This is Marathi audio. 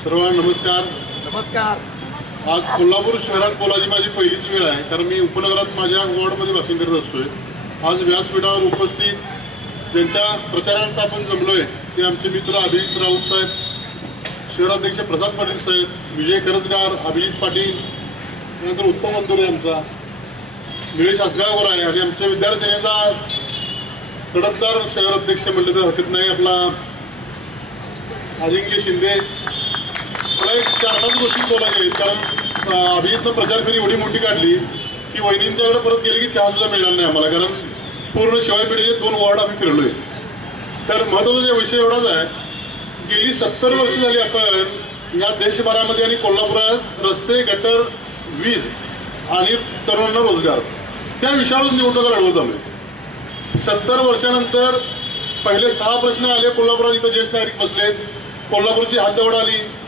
सर्वांना नमस्कार. नमस्कार. आज कोल्हापूर शहरात बोलायची माझी पहिलीच वेळ आहे, कारण मी उपनगरात माझ्या वॉर्डमध्ये वासिंग करत असतोय. आज व्यासपीठावर उपस्थित ज्यांच्या प्रचारार्थ आपण जमलोय ते आमचे मित्र अभिजित राऊत साहेब, शहराध्यक्ष प्रसाद पाटील साहेब, विजय करजगार, अभिजित पाटील, त्यानंतर उत्तम अंदुरे आमचा, निलेश हसगावकर आहे, आणि आमच्या विद्यार्थी सेनेचा तडफदार शहराध्यक्ष म्हटलं तर हरकत नाही आपला अजिंक्य शिंदे. मला एक 4-5 गोष्टी बोलायच्या आहेत, कारण अभिजितनं प्रचार फेरी एवढी मोठी काढली की वहिनींच्याकडे परत गेली की चहा सुद्धा मिळणार नाही आम्हाला, कारण पूर्ण शिवाय पेढीचे 2 वॉर्ड आम्ही फिरलोय. तर महत्त्वाचा विषय एवढाच आहे, गेली 70 वर्ष झाली आपण या देशभरामध्ये आणि कोल्हापुरात रस्ते, गटर, वीज आणि तरुणांना रोजगार त्या विषयावरच निवडणुका लढवत आलोय. 70 वर्षानंतर पहिले 6 प्रश्न आले कोल्हापुरात. इथं ज्येष्ठ नागरिक बसलेत. कोल्हापूरची हद्दवाढ आली,